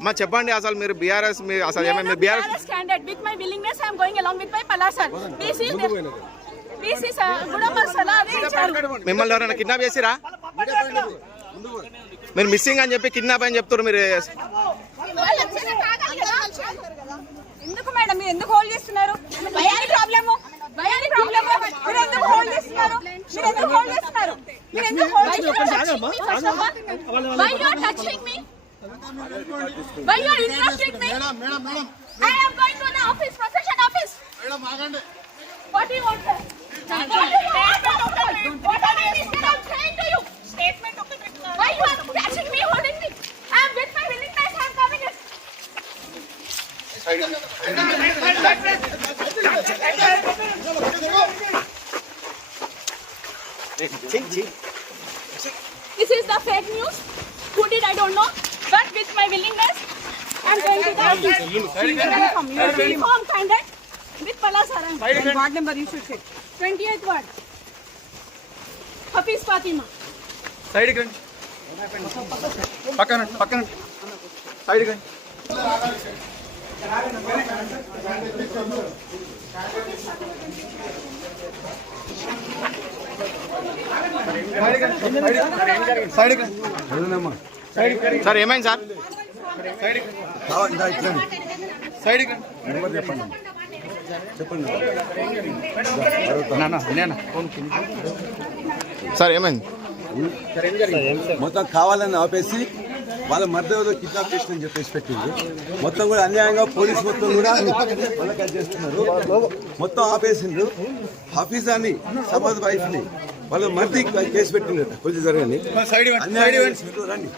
మా చెప్పండి అసలు మీరు బీఆర్ఎస్ మీ అసలు ఏమైనా BRS candidate with my willingness I am going along with my Palasar BC Gudamba Salade మిమ్మల్ని ఎవరైనా కిడ్నాప్ చేసిరా మీరు మిస్సింగ్ అని చెప్పి కిడ్నాప్ అని చెప్తారు మీరు ఎందుకు మేడం మీరు ఎందుకు హోల్డ్ చేస్తున్నారు భయానికి ప్రాబ్లమ్ మీరు ఎందుకు హోల్డ్ చేస్తున్నారు మీరు ఎందుకు హోల్డ్ చేస్తున్నారు why you are touching me why you are interesting me madam I am going to the office procession office madam agandi what do you want sir what are you saying to you statement of the why you are touching me holding me I am with my willingness I am coming in this is the fake news who did I don't know but with my willingness I am going to the office uniform candidate with Palasar ward number you should check 28th ward Hafiz Fatima side కి పక్కన side కి sir ఏమైంది sir sir ఏమైంది మొత్తం కావాలని ఆపేసి వాళ్ళ మధ్యలో కిడ్నాప్ చేసిందని చెప్పేసి పెట్టింది మొత్తం కూడా అన్యాయంగా పోలీసు మొత్తం కూడా వాళ్ళకి అది చేస్తున్నారు మొత్తం ఆపేసిండ్రు హఫీజాని సమాజ్ వైఫ్ ని వాళ్ళ మధ్య కేసు పెట్టింది కొంచెం జరగని రండి